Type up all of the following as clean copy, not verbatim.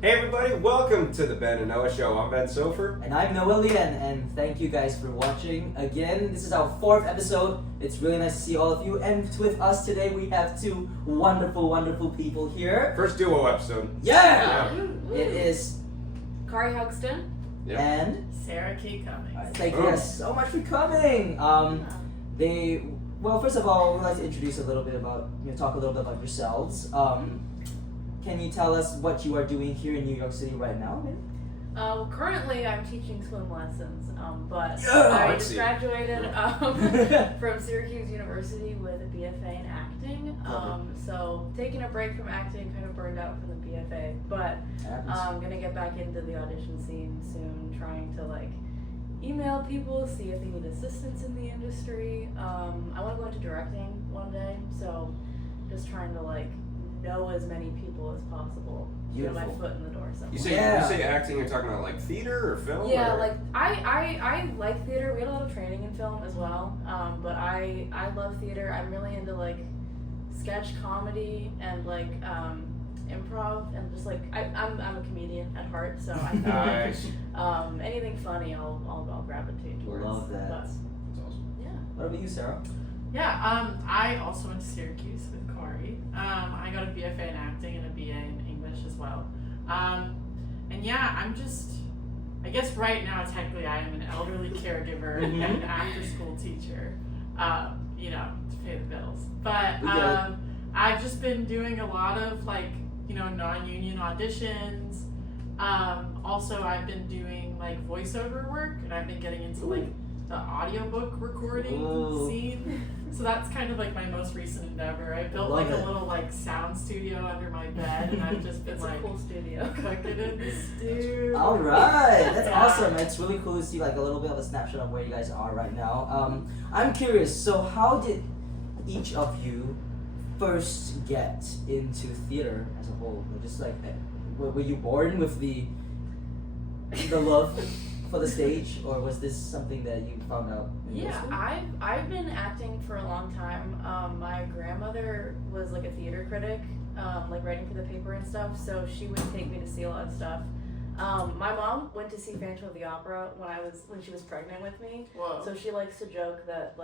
Hey everybody, welcome to the Ben and Noah Show. I'm Ben Soffer. And I'm Noah Lian, and thank you guys for watching. Again, this is our 4th episode. It's really nice to see all of you. And with us today, we have two wonderful, wonderful people here. First duo episode. Yeah! It is Kari Haugsten. Yep. and Syracuse Cummings. thank you guys so much for coming. Well, first of all, we'd like to introduce a little bit about, talk a little bit about yourselves. Can you tell us what you are doing here in New York City right now? Currently, I'm teaching swim lessons, but Yeah, I let's just see. graduated from Syracuse University with a BFA in acting. So taking a break from acting, kind of burned out from the BFA, but I'm gonna get back into the audition scene soon, trying to email people, see if they need assistance in the industry. I want to go into directing one day, so just trying to know as many people as possible. Get my foot in the door somewhere. You say acting, you're talking about theater or film? Yeah, or? I like theater. We had a lot of training in film as well. But I love theater. I'm really into sketch comedy and improv and just I'm a comedian at heart, so I feel Nice. Anything funny I'll gravitate towards. Love that. But, That's awesome. yeah. What about you, Sarah? Yeah, I also went to Syracuse with Kari. I got a BFA in acting and a BA in English as well. And yeah, I guess right now technically I am an elderly caregiver and an after school teacher, to pay the bills. But I've just been doing a lot of non-union auditions. Also I've been doing voiceover work, and I've been getting into the audiobook recording scene. So that's kind of my most recent endeavor. I built a little sound studio under my bed, and I've just been It's a cool studio. cooking in the stew. All right, that's Yeah. awesome. It's really cool to see a little bit of a snapshot of where you guys are right now. I'm curious. So, how did each of you first get into theater as a whole? Just were you born with the love for the stage, or was this something that you found out? Yeah, I've been acting for a long time. My grandmother was a theater critic, writing for the paper and stuff, so she would take me to see a lot of stuff. My mom went to see Phantom of the Opera when she was pregnant with me. Whoa. So she likes to joke that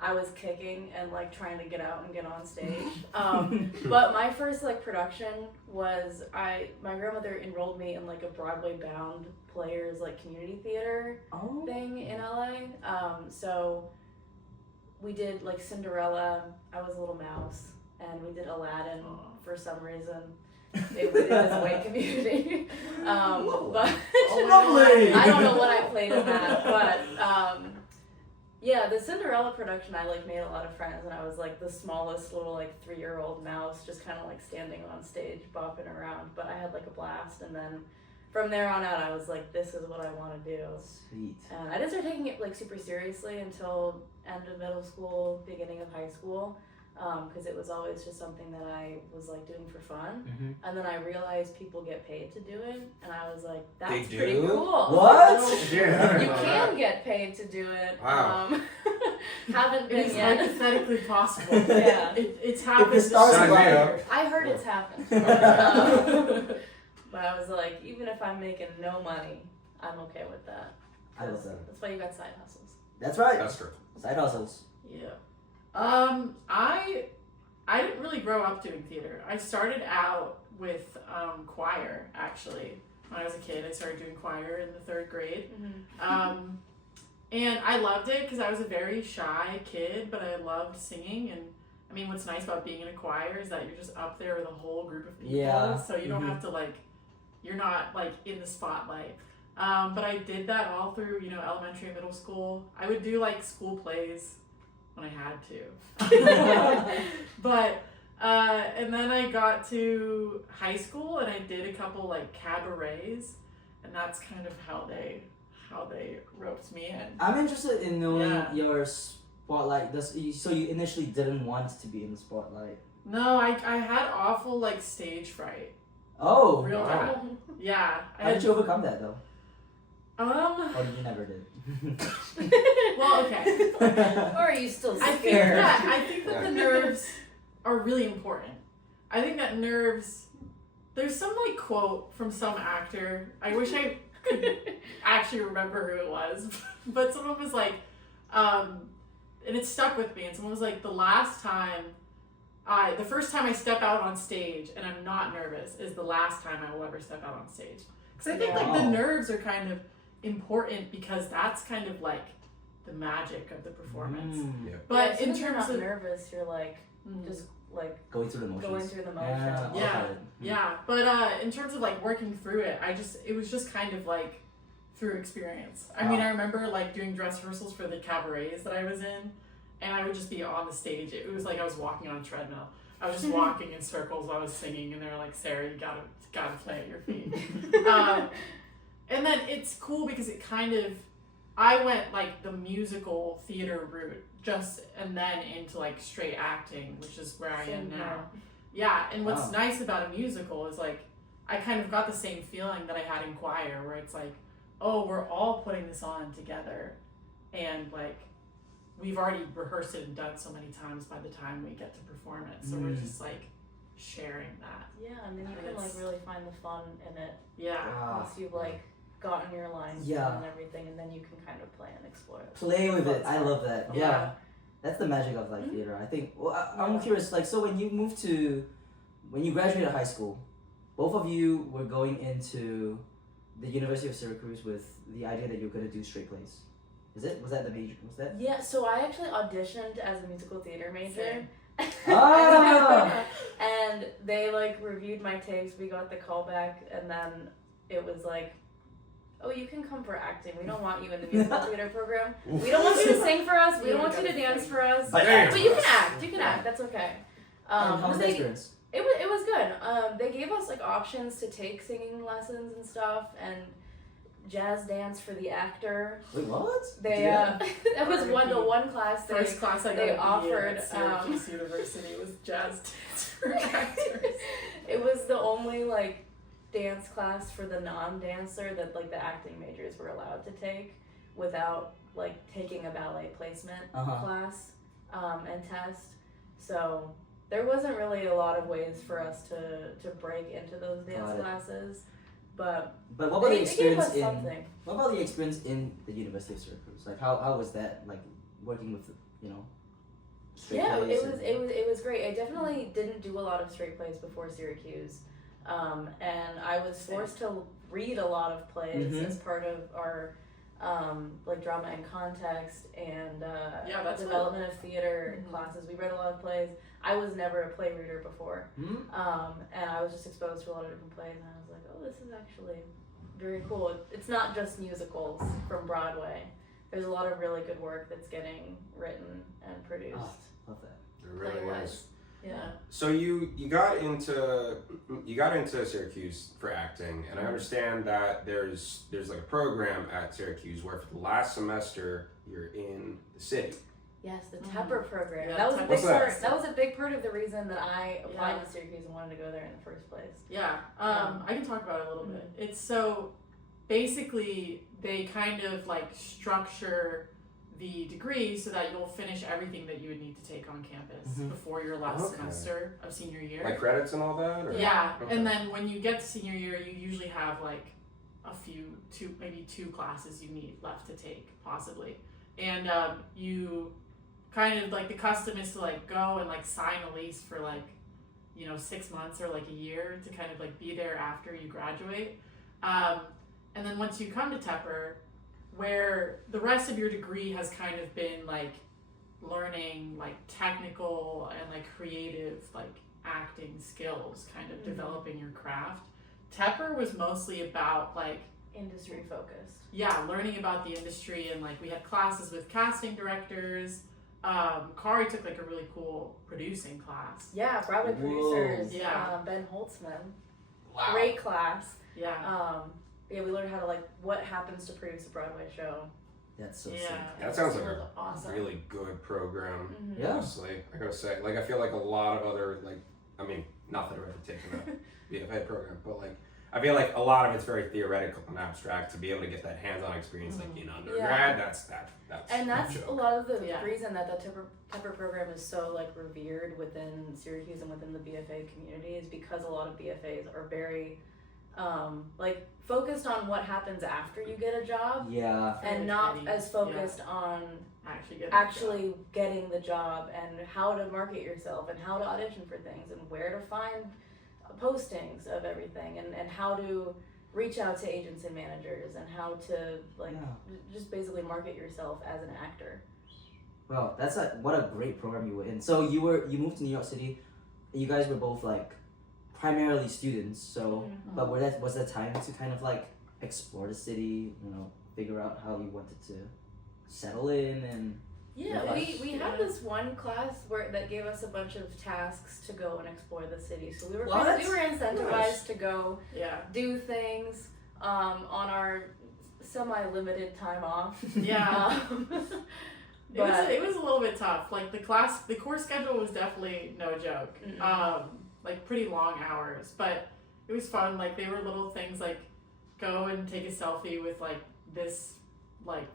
I was kicking and trying to get out and get on stage. But my first production was my grandmother enrolled me in a Broadway bound players community theater thing in LA. So we did Cinderella. I was a little mouse, and we did Aladdin for some reason. It was a white community. But Lovely. I don't know what I played in that, but yeah, the Cinderella production, I made a lot of friends, and I was the smallest little 3-year-old mouse, just kind of standing on stage, bopping around. But I had a blast, and then from there on out, I was this is what I want to do. Sweet. And I didn't start taking it super seriously until end of middle school, beginning of high school, because it was always just something that I was doing for fun. And then I realized people get paid to do it, and I was that's They pretty do? cool. What? Yeah. You can get paid to do it. Wow. Haven't It been is yet. hypothetically possible. Yeah. It's If happened. the stars Sign me align. up. I heard it's happened. But I was even if I'm making no money, I'm okay with that. I love that. That's why you got side hustles. That's right. That's true. Side hustles. Yeah. I didn't really grow up doing theater. I started out with choir, actually. When I was a kid, I started doing choir in the 3rd grade. And I loved it because I was a very shy kid, but I loved singing. And I mean, what's nice about being in a choir is that you're just up there with a whole group of people. Yeah. So you don't have to you're not in the spotlight. But I did that all through, elementary and middle school. I would do school plays when I had to. But and then I got to high school, and I did a couple cabarets, and that's kind of how they roped me in. I'm interested in knowing Yeah. your spotlight. So you initially didn't want to be in the spotlight? No, I had awful stage fright. Oh, Real wow. bad. Yeah. How did you overcome that though? Or Or you never did? well, okay. Or are you still I scared? think that the nerves are really important. I think that nerves there's some like quote from some actor. I wish I could actually remember who it was, but someone was like, and it stuck with me. And someone was like, the first time I step out on stage and I'm not nervous is the last time I will ever step out on stage. Because I think like the nerves are kind of important because that's kind of like the magic of the performance. Yeah. But in if you're terms not of nervous, you're like just like Going through the motions. going through the motions. Yeah, but in terms of like working through it, it was just kind of like through experience. I mean, I remember like doing dress rehearsals for the cabarets that I was in, and I would just be on the stage. It was like I was walking on a treadmill. I was just walking in circles while I was singing, and they were like, "Sarah, you gotta play at your feet." And then it's cool because it kind of, I went like the musical theater route and then into like straight acting, which is where I am now. Yeah, and what's nice about a musical is like I kind of got the same feeling that I had in choir, where it's like, oh, we're all putting this on together, and like we've already rehearsed it and done so many times by the time we get to perform it, so we're just like sharing that. Yeah, and then you can like really find the fun in it. Yeah. Once you've like gotten your lines and everything, and then you can kind of play and explore it. Play with it. I love that. Yeah. That's the magic of like theater. I think. Well, I'm curious. Like, so when you graduated high school, both of you were going into the University of Syracuse with the idea that you're going to do straight plays. Was that the major? Was that? Yeah. So I actually auditioned as a musical theater major. And they like reviewed my tapes. We got the call back, and then it was like, oh, you can come for acting. We don't want you in the musical theater program. We don't want you to sing for us. We don't want you to dance for us. But you can act. You can act. That's okay. How was the experience? It was good. They gave us like options to take singing lessons and stuff, and jazz dance for the actor. Wait, what? They that was the one class First class I they offered at Syracuse University was jazz dance for actors. It was the only like dance class for the non-dancer that like the acting majors were allowed to take without like taking a ballet placement class and test. So there wasn't really a lot of ways for us to break into those dance classes. But what about the experience What about the experience in the University of Syracuse? Like how was that, like working with straight plays? It was great. I definitely didn't do a lot of straight plays before Syracuse. And I was forced to read a lot of plays as part of our like drama and context and development of theater classes. We read a lot of plays. I was never a play reader before, and I was just exposed to a lot of different plays, and I was like, oh, this is actually very cool. It's not just musicals from Broadway. There's a lot of really good work that's getting written and produced. Oh, love that. There really is. Yeah. So you got into Syracuse for acting, and I understand that there's like a program at Syracuse where for the last semester you're in the city. Yes, the Tepper program. Yeah, that was a Tepper big part. Semester. That was a big part of the reason that I applied to Syracuse and wanted to go there in the first place. Yeah, I can talk about it a little bit. It's so basically they kind of like structure the degree so that you'll finish everything that you would need to take on campus before your last semester of senior year. Like credits and all that? Or? Yeah, and then when you get to senior year, you usually have like maybe two classes you need left to take, possibly. And you kind of like the custom is to like go and like sign a lease for like 6 months or like a year to kind of like be there after you graduate. And then once you come to Tepper, where the rest of your degree has kind of been like learning like technical and like creative like acting skills, kind of developing your craft. Tepper was mostly about like industry focused. Yeah, learning about the industry, and like we had classes with casting directors. Kari took like a really cool producing class. Yeah, Broadway producers. Yeah. Ben Holtzman. Wow. Great class. Yeah. Yeah, we learned how to like what happens to produce a Broadway show. That's so Yeah. sick. That sounds like awesome. a really good program. Yeah. Honestly, I gotta say, like I feel like a lot of other not that I've ever taken a BFA program, but like I feel like a lot of it's very theoretical and abstract. To be able to get that hands-on experience, like in undergrad, that's And that's no joke. a lot of the Yeah. reason that the Tepper program is so like revered within Syracuse and within the BFA community is because a lot of BFAs are very like focused on what happens after you get a job Yeah. and not as focused on Actually getting the job and how to market yourself and how to audition for things and where to find postings of everything and how to reach out to agents and managers and how to like just basically market yourself as an actor. Well, that's what a great program you were in. So you moved to New York City. You guys were both like primarily students. So, but was there time to kind of like explore the city? You know, figure out how you wanted to settle in and. Yeah, we had this one class that gave us a bunch of tasks to go and explore the city. So we were incentivized to go do things on our semi-limited time off. Yeah. It was a little bit tough. Like the course schedule was definitely no joke. Like pretty long hours, but it was fun. Like they were little things like go and take a selfie with like this like.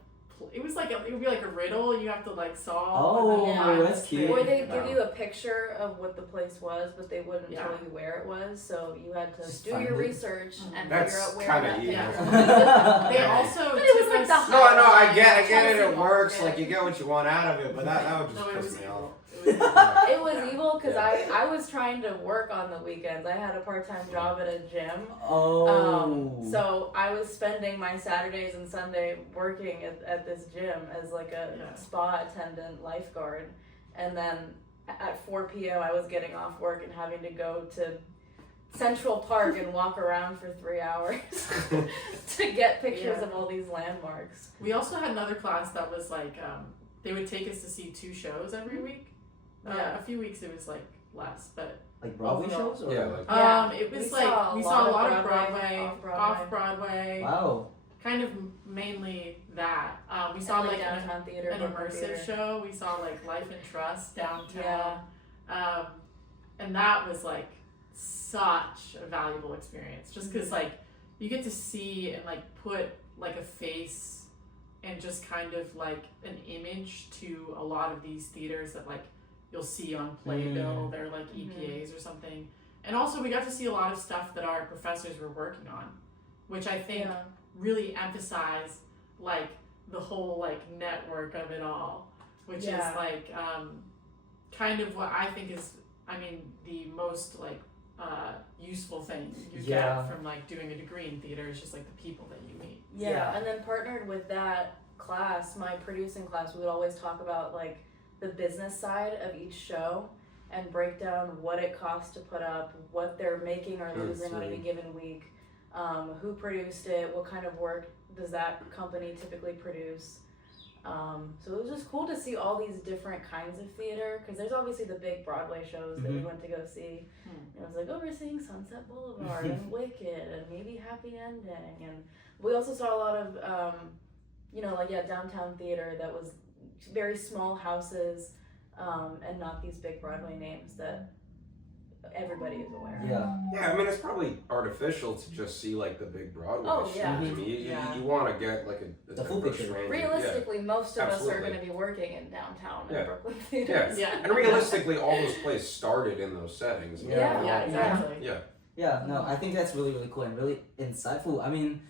It would be like a riddle you have to like solve. Oh, that's cute. Or they'd give you a picture of what the place was, but they wouldn't tell you where it was. So you had to Just do find your it. research and That's figure out where kinda that evil. picture was. They also But it was took like us- the No, I get it. Chelsea It works. Mall, Like you get what you want out of it, but that would No, it just was piss me evil. off. It was evil because Yeah. I was trying to work on the weekends. I had a part-time job at a gym. Oh. So I was spending my Saturdays and Sunday working at this gym as like a spa attendant lifeguard. And then at 4 p.m. I was getting off work and having to go to Central Park and walk around for 3 hours to get pictures of all these landmarks. We also had another class that was like they would take us to see 2 shows every week. A few weeks it was like less, but like Broadway overall. shows or it was we saw a lot of Broadway, off Broadway. Wow. Kind of mainly that. We saw like downtown theater, an Brooklyn immersive theater. show. We saw like Life and Trust downtown. And that was like such a valuable experience just because like you get to see and like put like a face and just kind of like an image to a lot of these theaters that like you'll see on Playbill. They're like EPAs or something. And also we got to see a lot of stuff that our professors were working on, which I think really emphasize like the whole like network of it all, which is like kind of what I think is the most like useful thing you get from like doing a degree in theater is just like the people that you meet. And then partnered with that class, my producing class, we would always talk about like the business side of each show and break down what it costs to put up, what they're making or losing on any given week, who produced it, what kind of work does that company typically produce. So it was just cool to see all these different kinds of theater, because there's obviously the big Broadway shows that we went to go see. And it was like, oh, we're seeing Sunset Boulevard and Wicked and maybe Happy Ending. And we also saw a lot of, downtown theater that was very small houses and not these big Broadway names that everybody is aware of. Yeah, I mean, it's probably artificial to just see like the big Broadway shows. yeah. I mean, you want to get like a The full diverse picture. range of- Realistically, most of us are Absolutely. going to be working in downtown Yeah. and Brooklyn theaters. And realistically, all those plays started in those settings. Yeah. Exactly. No, I think that's really, really cool and really insightful. I mean,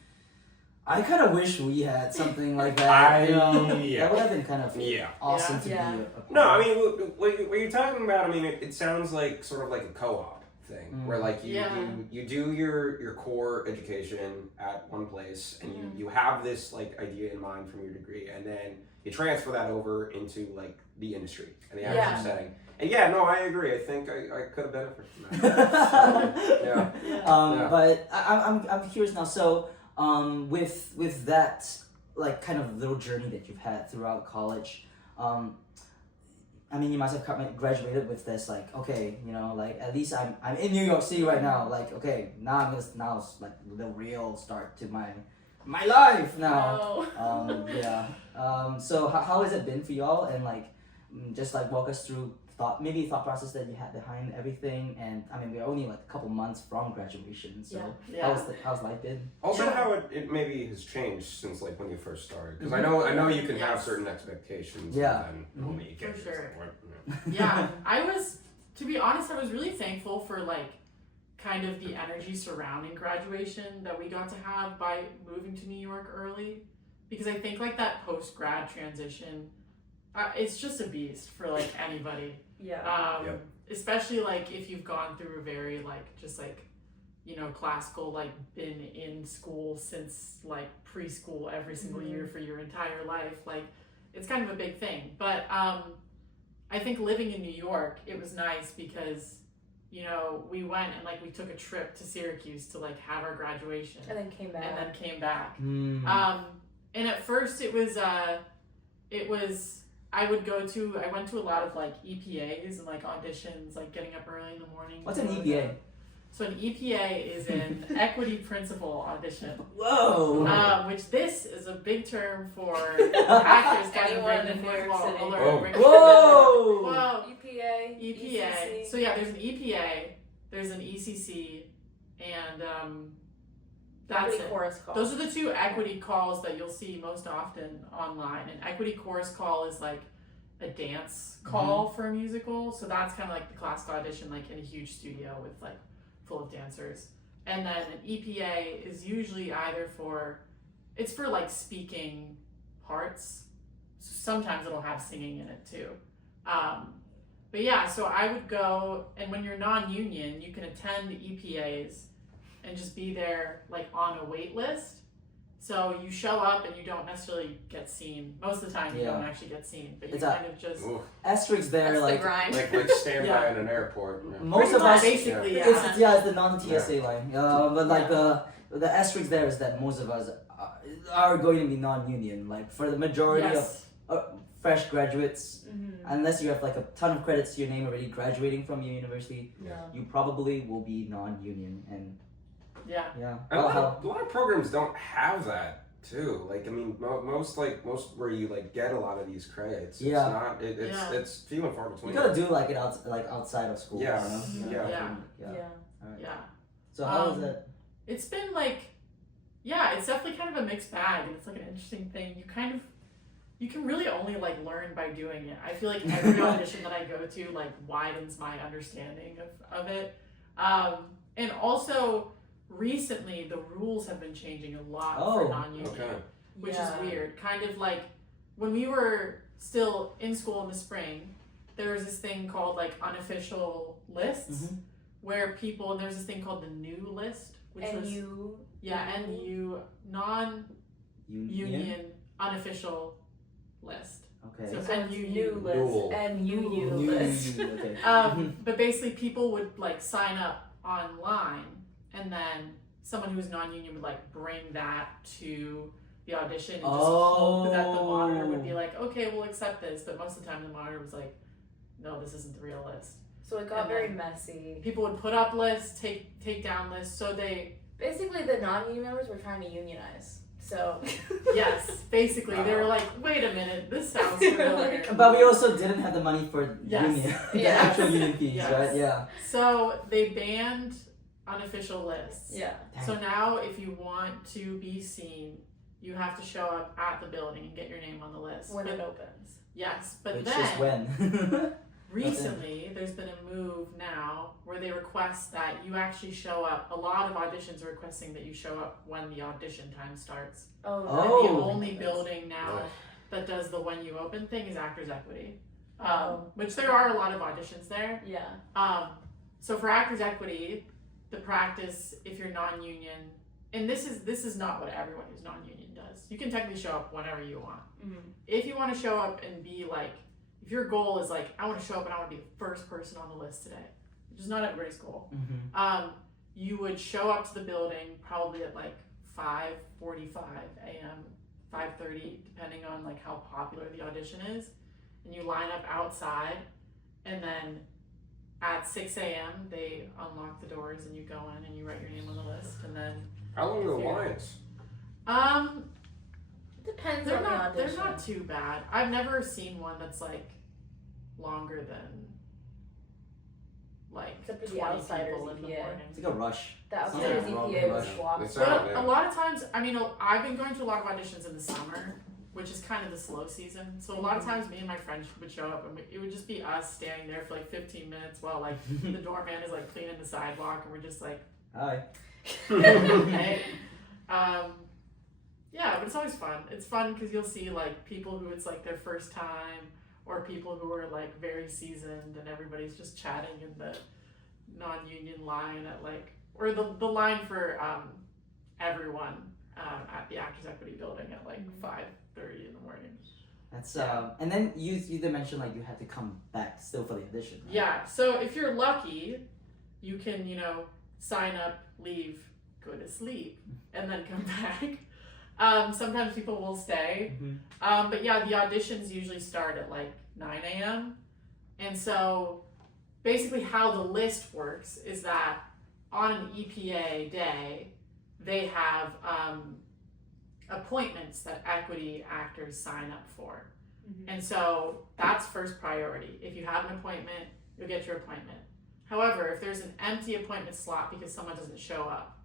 I kind of wish we had something like that. That would have been kind of awesome to be a part No, of. I mean, what you're talking about, I mean, it sounds like sort of like a co-op thing, where like you do your core education at one place, and you have this like idea in mind from your degree, and then you transfer that over into like the industry and the actual setting. And I agree. I think I could have benefited from that. But I'm curious now. So with that like kind of little journey that you've had throughout college, I mean, you must have graduated with this like, okay, like at least I'm in New York City right now. Like, okay, now it's like the real start to my life now. So how has it been for y'all? And like, just like walk us through thought process that you had behind everything? And I mean, we're only like a couple months from graduation, so Yeah. how's life been? Also, Yeah. how it maybe has changed since like when you first started, because Mhm. I know you can have Yes. certain expectations. Yeah. And Mhm. then you get For sure. Yeah. Yeah, to be honest, I was really thankful for like kind of the energy surrounding graduation that we got to have by moving to New York early, because I think like that post-grad transition, it's just a beast for like anybody. Yeah. Yep. Especially like if you've gone through a very like just like classical, like been in school since like preschool every single year for your entire life, like it's kind of a big thing. But I think living in New York, it was nice because we went and like we took a trip to Syracuse to like have our graduation And then came back. and then came back. Mm. And at first it was I went to a lot of like EPAs and like auditions, like getting up early in the morning. What's an EPA? So an EPA is an equity principal audition, Whoa. which this is a big term for actors kind of Anyone breaking in the New York fourth wall City. alert. Whoa. breaking- Whoa. Whoa. EPA. EPA. ECC. So yeah, there's an EPA, there's an ECC, and that's Equity it. chorus call. Those are the two equity calls that you'll see most often online. An equity chorus call is like a dance call for a musical, so that's kind of like the classical audition, like in a huge studio with like full of dancers. And then an EPA is usually either for like speaking parts. Sometimes it'll have singing in it too. But yeah, so I would go, and when you're non-union, you can attend the EPAs and just be there like on a wait list. So you show up and you don't necessarily get seen. Most of the time you Yeah. don't actually get seen, but you It's kind of just Oof. Asterisk there, That's like the grind. Like standby Yeah. in an airport. Yeah. most pretty of much, us. basically, It's the non-TSA line. But like Yeah. the asterisk there is that most of us are going to be non-union. Like for the majority yes. of fresh graduates, Mhm. unless you have like a ton of credits to your name already graduating from your university, Yeah. you probably will be non-union. And Yeah. yeah, And a well, lot of programs don't have that too. Like I mean, most where you like get a lot of these credits. It's Yeah. not. It's few and far you between. gotta do like it outside of school. Yeah. You know? Yeah. Yeah. Yeah. Alright. Yeah. So how was Um, it? It's been like, yeah, it's definitely kind of a mixed bag, and it's like an interesting thing. You can really only like learn by doing it. I feel like every audition that I go to like widens my understanding of it. And also recently the rules have been changing a lot Oh, for non-union, Okay. which Yeah. is weird. Kind of like when we were still in school in the spring, there was this thing called like unofficial lists. Mhm. Where people, and there's this thing called the new list, which And was you. NU non-union unofficial list. Okay. So So it's NUU. new list. Dual. And you New- list. okay. But basically, people would like sign up online, and then someone who was non-union would like bring that to the audition and just hope that the monitor would be like, okay, we'll accept this. But most of the time, the monitor was like, no, this isn't the real list. So it got And very then- messy. People would put up lists, take down lists, so they. Basically, the non-union members were trying to unionize. So. Yes, basically, they were like, wait a minute, this sounds familiar. But we also didn't have the money for Yes. union, the Yes. actual union fees, Yes. right? Yeah. So they banned unofficial lists. Yeah. So now if you want to be seen, you have to show up at the building and get your name on the list. When But- it opens. yes, but Which then is when. recently there's been a move now where they request that you actually show up. A lot of auditions are requesting that you show up when the audition time starts. Oh. Oh. And the only building now that does the when you open thing is Actors Equity. Which there are a lot of auditions there. Yeah. So for Actors Equity, the practice, if you're non-union, and this is not what everyone who's non-union does. You can technically show up whenever you want. Mm-hmm. If you want to show up and be like, if your goal is like, I want to show up and I want to be the first person on the list today, which is not everybody's goal. Mm-hmm. You would show up to the building probably at like 5:45 a.m., 5:30, depending on like how popular the audition is, and you line up outside, and then at 6 a.m. they unlock the doors and you go in and you write your name on the list, and then How long are the Yeah. lines? Depends they're on the not audition. too bad. I've never seen one that's like longer than like Except for the 20 outsiders people in the EPA. morning. It's like a rush. The Sounds outsiders like a EPA rush. was swapped. It's But not, a yeah. lot of times, I mean, I've been going to a lot of auditions in the summer, which is kind of the slow season. So a lot of times, me and my friends would show up, and it would just be us standing there for like 15 minutes while like the doorman is like cleaning the sidewalk, and we're just like, Hi. hey. Yeah, but it's always fun. It's fun because you'll see like people who it's like their first time, or people who are like very seasoned, and everybody's just chatting in the non-union line at like, or the line for everyone at the Actors Equity Building at like 5:30 in the morning. That's and then you did mention like you had to come back still for the audition. Right? Yeah, so if you're lucky, you can, sign up, leave, go to sleep, and then come back. Sometimes people will stay. Mm-hmm. But yeah, the auditions usually start at like 9 a.m. And so basically how the list works is that on an EPA day, they have appointments that equity actors sign up for. And so that's first priority. If you have an appointment, you'll get your appointment. However, if there's an empty appointment slot because someone doesn't show up,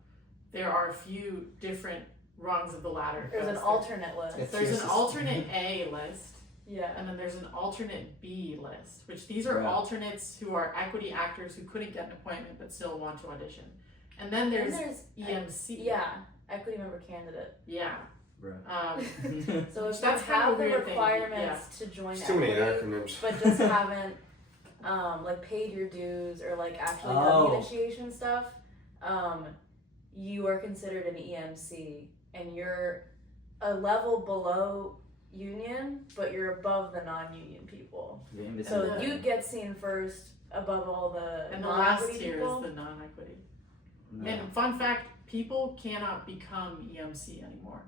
there are a few different rungs of the ladder. There's an alternate list. It's There's just- an alternate A list, Yeah. and then there's an alternate B list, which these are Right. alternates who are equity actors who couldn't get an appointment but still want to audition. And then there's EMC. Yeah, equity member candidate. Yeah. Right. So if That's you kind have of a the weird thing, requirements to join It's too many equity, acronyms. but just haven't like paid your dues or like actually done Oh. the initiation stuff, you are considered an EMC and you're a level below union, but you're above the non-union people. You're in So between. you get seen first above all the And the last non-equity tier people. is the non-equity. No. And fun fact, people cannot become EMC anymore.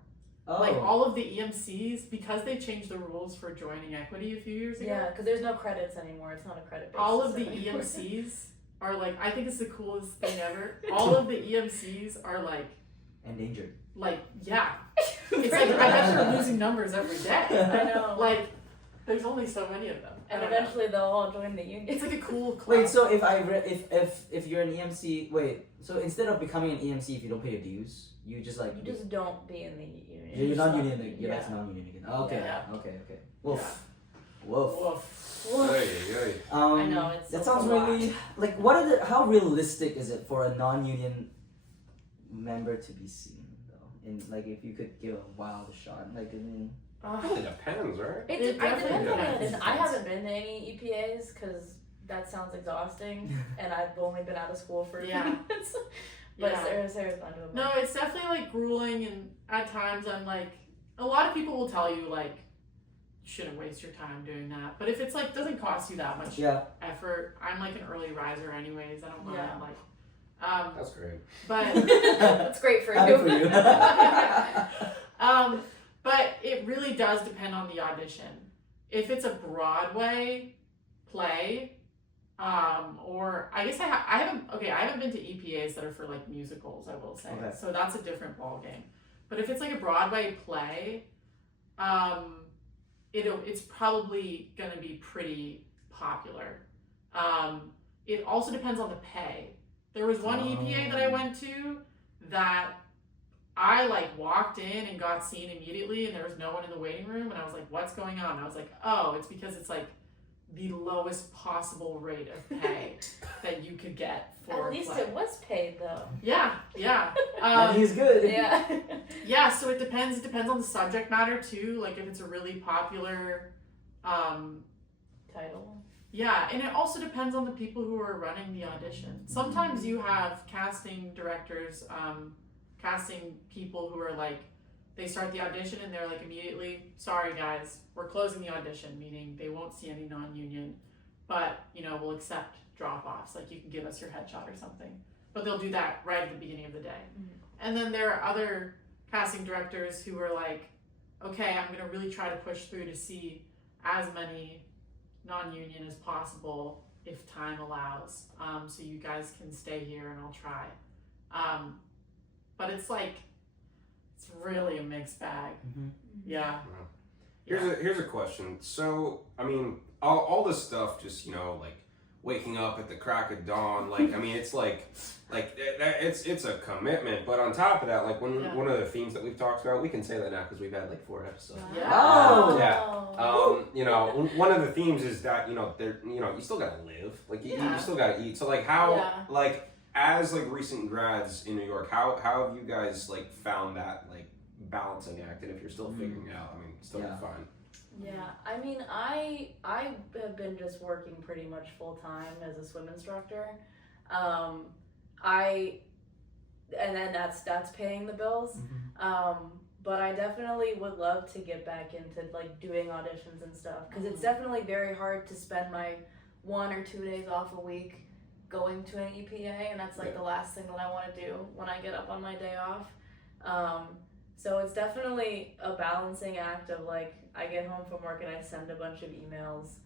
Oh. Like all of the EMCs, because they changed the rules for joining equity a few years ago, Yeah, because there's no credits anymore. It's not a credit based. all of the system anymore. EMCs are like, I think it's the coolest thing ever. All of the EMCs are Endangered. yeah. It's like, I bet they're losing numbers every day. I know. Like, there's only so many of them. I And don't know. eventually they'll all join the union. It's like a cool club. Wait, so if you're an EMC, so instead of becoming an EMC, if you don't pay your dues, you just like you just don't be in the union. you're just non-union. not- You're yeah. like non-union again. Okay, Yeah. okay. Woof, woof. Woof. Ay, ay. I know, it's That a sounds lot. really like. What are how realistic is it for a non-union member to be seen though? And like, if you could give a wild shot, like I mean, It depends, right? It It depends definitely on the depends. audition. I haven't been to any EPAs because that sounds exhausting, and I've only been out of school for a few Yeah. months. But Yeah. Sarah's fun to them. No, it's definitely like grueling, and at times I'm like, a lot of people will tell you like, you shouldn't waste your time doing that. But if it's like doesn't cost you that much yeah. effort, I'm like an early riser anyways. I don't mind Yeah. like, That's great. but That's great for Happy you. for you. but it really does depend on the audition. If it's a Broadway play, or I guess I haven't been to EPAs that are for like musicals, I will say. Okay. So that's a different ball game. But if it's like a Broadway play, it's probably gonna be pretty popular. It also depends on the pay. There was one EPA that I went to that I like walked in and got seen immediately, and there was no one in the waiting room, and I was like, what's going on? And I was like, oh, it's because it's like the lowest possible rate of pay that you could get for At least a play. it was paid though. Yeah. And he's good. Yeah. Yeah, so it depends. It depends on the subject matter too. Like if it's a really popular, Title. yeah, and it also depends on the people who are running the audition. Sometimes you have casting directors, casting people who are like, they start the audition and they're like immediately, sorry guys, we're closing the audition, meaning they won't see any non-union, but we'll accept drop-offs. Like you can give us your headshot or something. But they'll do that right at the beginning of the day. And then there are other casting directors who are like, okay, I'm gonna really try to push through to see as many non-union as possible if time allows, so you guys can stay here and I'll try. But it's like, it's really a mixed bag. Mhm. Yeah. Here's a question. So, I mean, all this stuff, just like waking up at the crack of dawn. Like, I mean, it's it's a commitment. But on top of that, like one of the themes that we've talked about, we can say that now because we've had like 4 episodes. Yeah. Oh. Yeah. You know, one of the themes is that, you know, you still gotta live. Like, you still gotta eat. So, like, how, like, as, like, recent grads in New York, how have you guys, like, found that, like, balancing act? And if you're still figuring it out, I mean, still fine. Yeah, I mean, I have been just working pretty much full time as a swim instructor. And then that's paying the bills. But I definitely would love to get back into like doing auditions and stuff, because it's definitely very hard to spend my 1 or 2 days off a week going to an EPA, and that's like the last thing that I want to do when I get up on my day off. So it's definitely a balancing act of like, I get home from work and I send a bunch of emails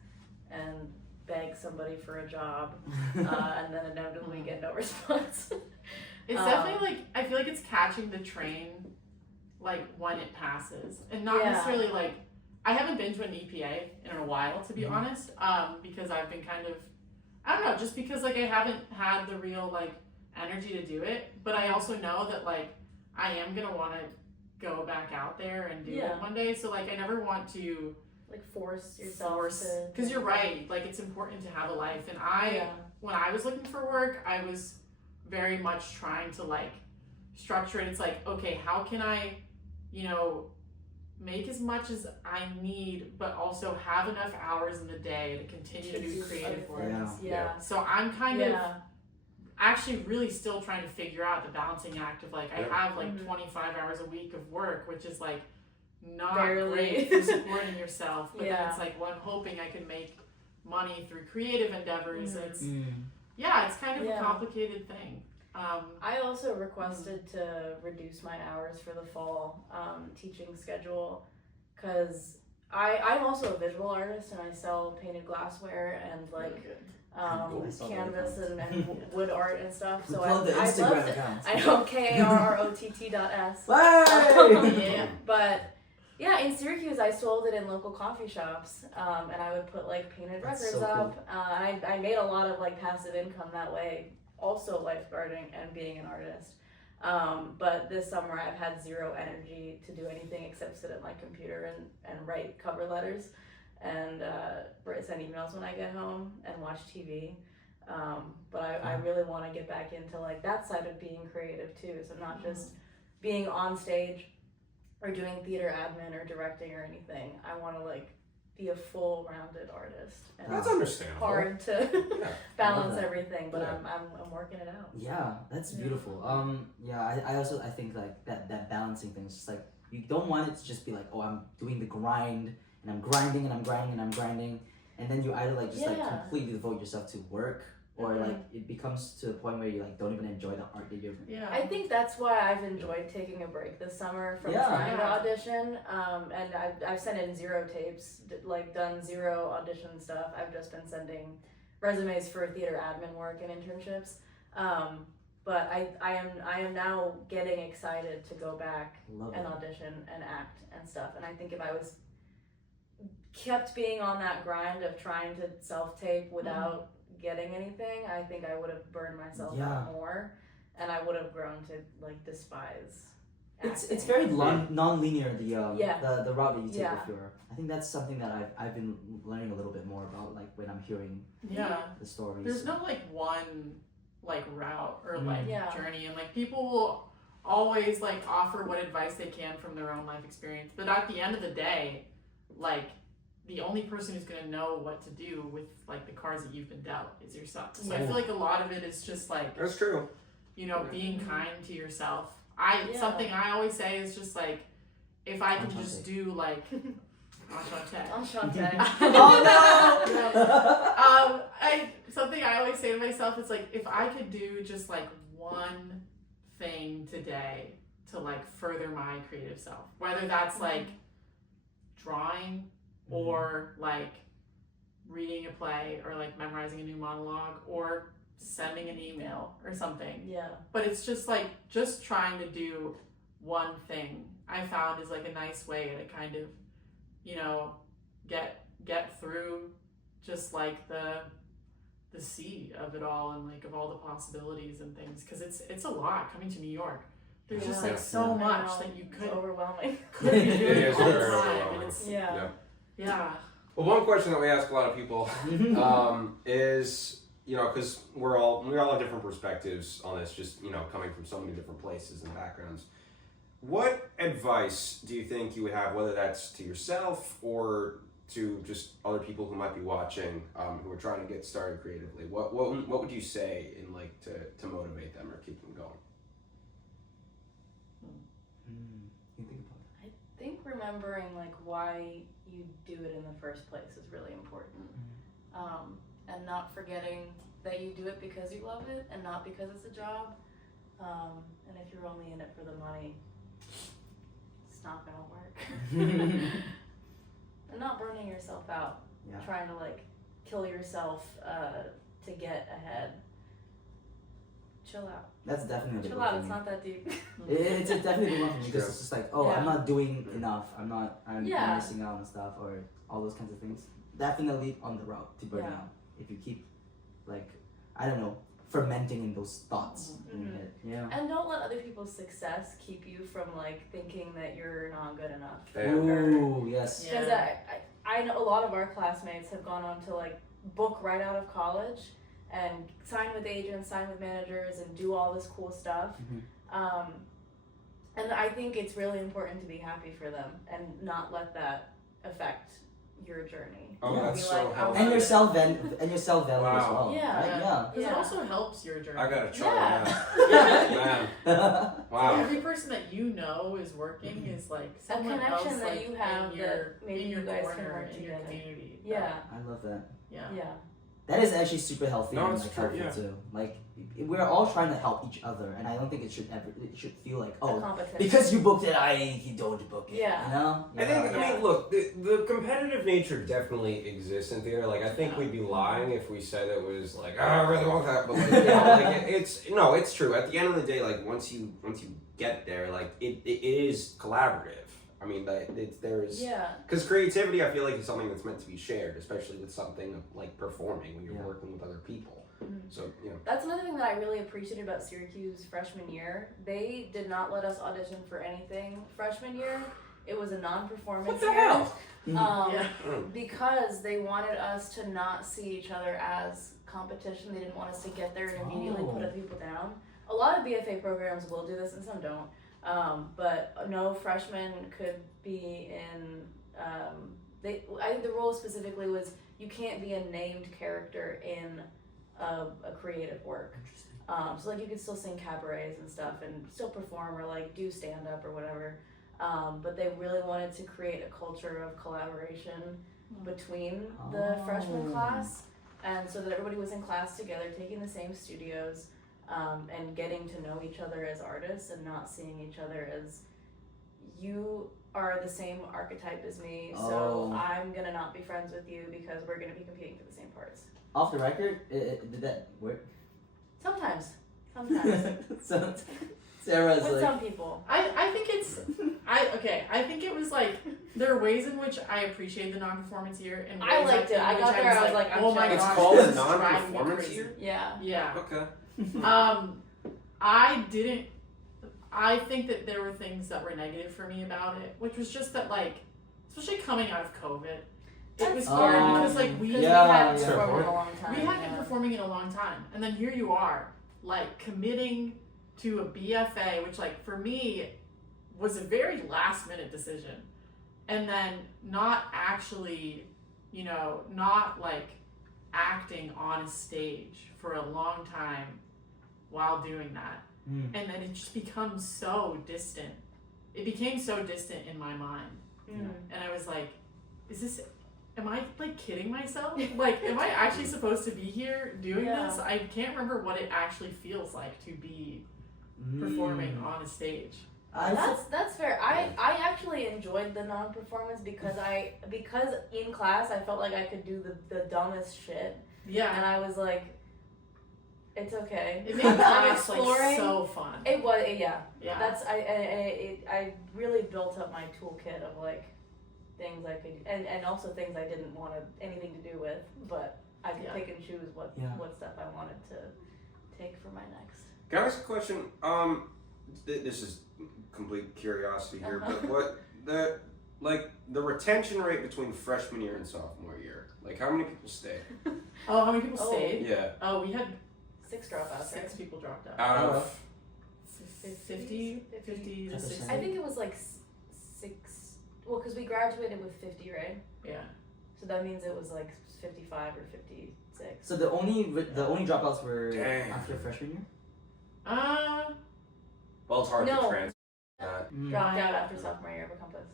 and beg somebody for a job, and then inevitably get no response. It's definitely like, I feel like it's catching the train like when it passes, and not necessarily like, I haven't been to an EPA in a while, to be honest, because I've been kind of, I don't know, just because like I haven't had the real like energy to do it, but I also know that like I am gonna want to go back out there and do it one day, so like I never want to like force yourself to, because you're right, like it's important to have a life, and when I was looking for work, I was very much trying to like structure it. It's like, okay, how can I, you know, make as much as I need, but also have enough hours in the day to continue to do creative work. So I'm kind of actually really still trying to figure out the balancing act of like, I have like 25 hours a week of work, which is like not great for supporting yourself, but then it's like, well, I'm hoping I can make money through creative endeavors. And it's it's kind of a complicated thing. I also requested to reduce my hours for the fall teaching schedule, because I'm also a visual artist and I sell painted glassware and like canvas and wood art and stuff. So I love it. I know KARROTT.S. But yeah, in Syracuse I sold it in local coffee shops, and I would put like painted records up. I made a lot of like passive income that way, also lifeguarding and being an artist. But this summer I've had zero energy to do anything except sit at my computer and write cover letters and send emails when I get home and watch TV. But I really want to get back into like that side of being creative too. So not just being on stage or doing theater admin or directing or anything. I want to like be a full-rounded artist. And that's understandable. Hard to balance everything, but I'm working it out. Yeah, that's beautiful. I think like that balancing thing is just like, you don't want it to just be like, oh, I'm doing the grind and I'm grinding and I'm grinding and I'm grinding, and then you either like just like completely devote yourself to work, or like it becomes to a point where you like don't even enjoy the art that you're. I think that's why I've enjoyed taking a break this summer from trying to audition. And I've sent in 0 tapes, like done 0 audition stuff. I've just been sending resumes for theater admin work and internships. But I am now getting excited to go back and audition and act and stuff. And I think if I was kept being on that grind of trying to self-tape without getting anything, I think I would have burned myself out more, and I would have grown to like despise acting. It's very non-linear, the route that you take with your. I think that's something that I've been learning a little bit more about, like when I'm hearing the stories. There's no like one like route or like journey, and like people will always like offer what advice they can from their own life experience, but at the end of the day, like the only person who's gonna know what to do with like the cards that you've been dealt is yourself. So I feel like a lot of it is just like, that's true, you know, being kind to yourself. Something I always say is just like, if I can just do like Enchante. Something I always say to myself is like, if I could do just like one thing today to like further my creative self, whether that's like drawing or like reading a play or like memorizing a new monologue or sending an email or something. But it's just like, just trying to do one thing I found is like a nice way to kind of, you know, get through just like the the sea of it all and like of all the possibilities and things, because it's a lot coming to New York. There's just like so much that you It's could overwhelming. be doing It is all the very time, overwhelming. and it's Yeah. Well, one question that we ask a lot of people is, because we all have different perspectives on this, just, coming from so many different places and backgrounds. What advice do you think you would have, whether that's to yourself or to just other people who might be watching, who are trying to get started creatively? What would you say in like to motivate them or keep them going? You think about it. I think remembering like why you do it in the first place is really important, and not forgetting that you do it because you love it and not because it's a job. And if you're only in it for the money, it's not gonna work. And not burning yourself out, trying to like kill yourself to get ahead. Chill out. That's definitely Chill out. It's not that deep. It's definitely one for me because it's just like, I'm not doing enough. I'm Yeah. missing out on stuff or all those kinds of things. Definitely on the route to burnout. If you keep, like, I don't know, fermenting in those thoughts in your head. Yeah. And don't let other people's success keep you from like thinking that you're not good enough. Ooh, yes. Because I know a lot of our classmates have gone on to like book right out of college and sign with agents, sign with managers, and do all this cool stuff. And I think it's really important to be happy for them and not let that affect your journey. Oh, Yeah. that's Be so like, helpful. And your self-value as well. Yeah. Right? Yeah. Because it also helps your journey. I gotta try Yeah. that. Man. Wow. Every person that you know is working is like someone connection else, that like, you have in your, that maybe in your you guys can corner, work in your together. community. Yeah. I love that. Yeah. Yeah. That is actually super healthy No, and it's like true, helpful too. Like we're all trying to help each other, and I don't think it should feel like A competition. because you booked it, you don't book it. Yeah. You know. I mean, look, the competitive nature definitely exists in theater. Like, I think we'd be lying if we said it was like, I really want that, but like, it's true. At the end of the day, like once you get there, like it is collaborative. I mean, there's because creativity, I feel like, is something that's meant to be shared, especially with something like performing when you're working with other people. So that's another thing that I really appreciated about Syracuse freshman year. They did not let us audition for anything freshman year. It was a non-performance. What the year. hell? Because they wanted us to not see each other as competition. They didn't want us to get there and immediately put other people down. A lot of BFA programs will do this and some don't. But no freshman could be in. I think the rule specifically was you can't be a named character in a creative work. So like you could still sing cabarets and stuff and still perform or like do stand up or whatever. But they really wanted to create a culture of collaboration between the freshman class, and so that everybody was in class together, taking the same studios. And getting to know each other as artists and not seeing each other as you are the same archetype as me, so I'm gonna not be friends with you because we're gonna be competing for the same parts. Off the record, did that work? Sometimes. So Sarah's With like, some people. I think it's I think it was like there are ways in which I appreciate the non-performance year and I ways liked it. in I which got there, I was like, I'm oh my jealous. It's gosh, called this a is driving me non-performance crazy. year? Yeah. Yeah. Okay. I think that there were things that were negative for me about it, which was just that, like, especially coming out of COVID, it was hard because like we hadn't performed in a long time. we had been performing in a long time, and then here you are, like, committing to a BFA, which, like, for me was a very last minute decision, and then not actually, not like acting on a stage for a long time while doing that. And then it just becomes so distant. It became so distant in my mind. And I was like, am I like kidding myself? Like, am I actually supposed to be here doing this? I can't remember what it actually feels like to be performing on a stage. That's fair. I actually enjoyed the non-performance because in class I felt like I could do the dumbest shit. Yeah. And I was like, it's okay. It made class like so fun. It was, yeah. Yeah. I really built up my toolkit of like things I could, and also things I didn't want anything to do with, but I could pick and choose what stuff I wanted to take for my next. Can I ask a question? This is complete curiosity here, but what the retention rate between freshman year and sophomore year? Like, how many people stay? Oh, how many people stayed? Yeah. Oh, we had 6 dropouts. 6 people dropped out. Out of 50 to 60. I think it was like 6. Well, because we graduated with 50, right? Yeah. So that means it was like 55 or 56. So the only dropouts were Damn. after freshman year. Well, it's hard No. to transfer that. Dropped out after sophomore year of a compass.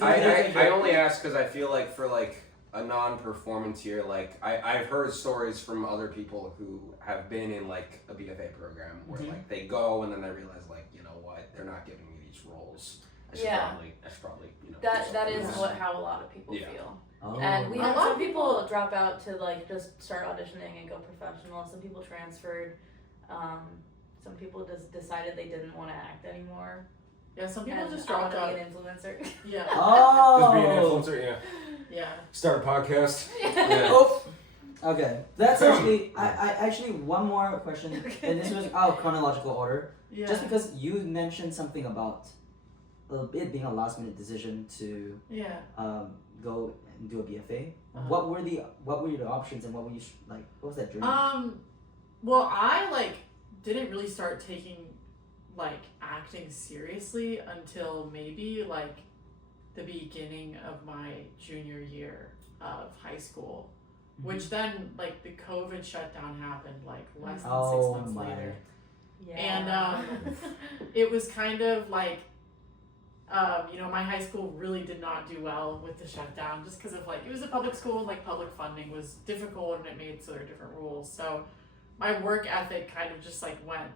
I only ask because I feel like for like a non-performance year, like I've heard stories from other people who have been in like a BFA program where like they go and then they realize like, you know what, they're not giving me these roles. I should probably you know. That is else. how a lot of people Yeah. feel. Oh. And we A had lot some of people drop out to like just start auditioning and go professional. Some people transferred. Some people just decided they didn't want to act anymore. Yeah, some people And just I dropped wanna out. be an influencer. Yeah. Just being an Oh. influencer, yeah. Yeah. Start a podcast. Oh. Okay. That's actually I actually one more question, and this was out of chronological order. Yeah. Just because you mentioned something about it being a last minute decision to go and do a BFA. What were the options and what were you like? What was that journey? Well, I like didn't really start taking like acting seriously until maybe like the beginning of my junior year of high school, which then like the COVID shutdown happened like less than 6 months later. Yeah. And it was kind of like you know, my high school really did not do well with the shutdown just because of like it was a public school and like public funding was difficult and it made so there were different rules. So my work ethic kind of just like went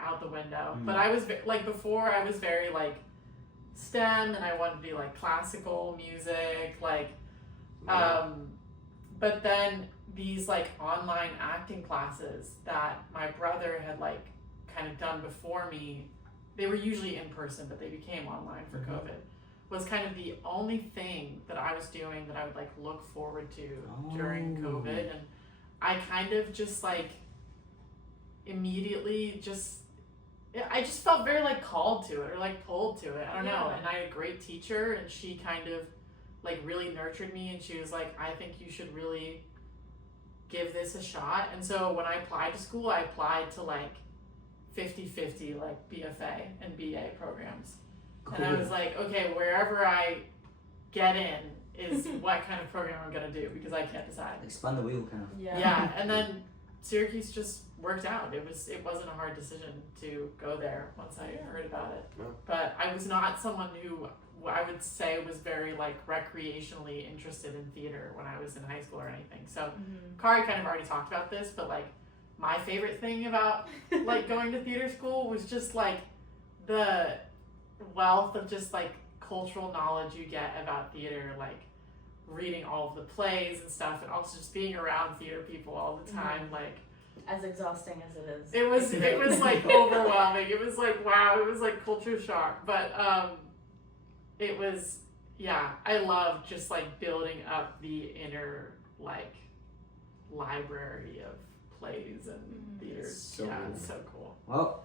out the window. But I was like before I was very like STEM and I wanted to do like classical music like but then these like online acting classes that my brother had like kind of done before me, they were usually in person but they became online for COVID, was kind of the only thing that I was doing that I would like look forward to during COVID. And I kind of just like immediately I just felt very like called to it or like pulled to it. I don't know. And I had a great teacher and she kind of like really nurtured me and she was like, I think you should really give this a shot. And so when I applied to school, I applied to like 50-50 like BFA and BA programs. Cool. And I was like, okay, wherever I get in is what kind of program I'm gonna do because I can't decide. Like spun the wheel kind of. Yeah, and then Syracuse just worked out. It wasn't a hard decision to go there once I heard about it. No. But I was not someone who I would say was very like recreationally interested in theater when I was in high school or anything. So Kari kind of already talked about this, but like my favorite thing about like going to theater school was just like the wealth of just like cultural knowledge you get about theater, like reading all of the plays and stuff, and also just being around theater people all the time. Like as exhausting as it is. It was like overwhelming. It was like wow, it was like culture shock. But it was I love just like building up the inner like library of plays and theaters. So it's so cool. Well,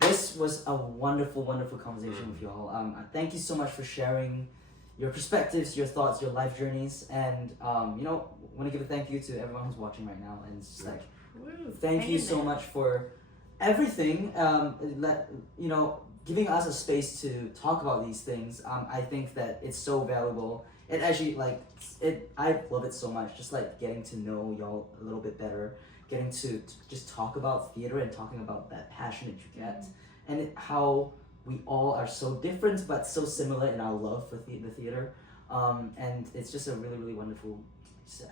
this was a wonderful, wonderful conversation with you all. Thank you so much for sharing your perspectives, your thoughts, your life journeys, and you know, I want to give a thank you to everyone who's watching right now. And it's just like, thank you so much for everything. You know, giving us a space to talk about these things. I think that it's so valuable. It actually I love it so much. Just like getting to know y'all a little bit better, getting to just talk about theater and talking about that passion that you get, and how we all are so different but so similar in our love for the theater. And it's just a really, really wonderful.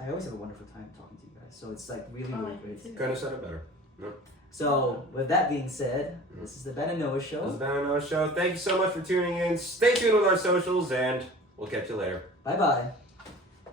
I always have a wonderful time talking to you guys. So it's like really, really great. Couldn't have said it better. No. So with that being said, this is the Ben and Noah Show. This is the Ben and Noah Show. Thank you so much for tuning in. Stay tuned with our socials, and we'll catch you later. Bye bye.